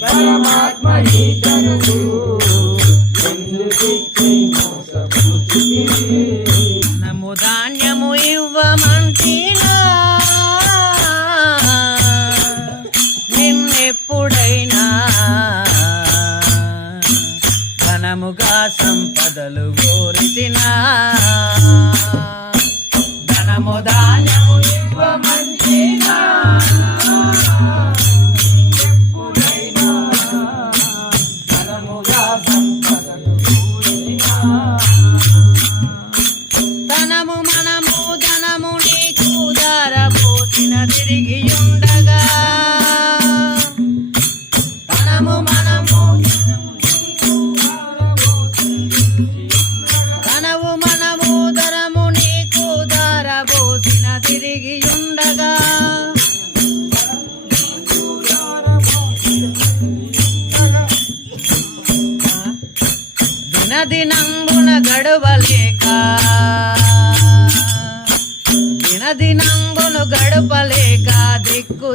పరమాత్మ ఈతనుడు నము ధాన్యము ఇవ్వమంటినా నిన్నెప్పుడైనా ఘనముగా సంపదలు కోరితినా ధనము ధాన్యము ఇవ్వమంటినా ఎప్పుడైనా ఘనముగా సంపదలు కోరితినా ధనము మనము ధనము నీకు ధారపోసిన తిరిగి ఉండగా ధనము మనము ధనము మనము ధనము నీకు ధారపోసిన తిరిగి ఉండగా దినదినంబున గడవలేక దినదినంబును గడపలేక దిక్కు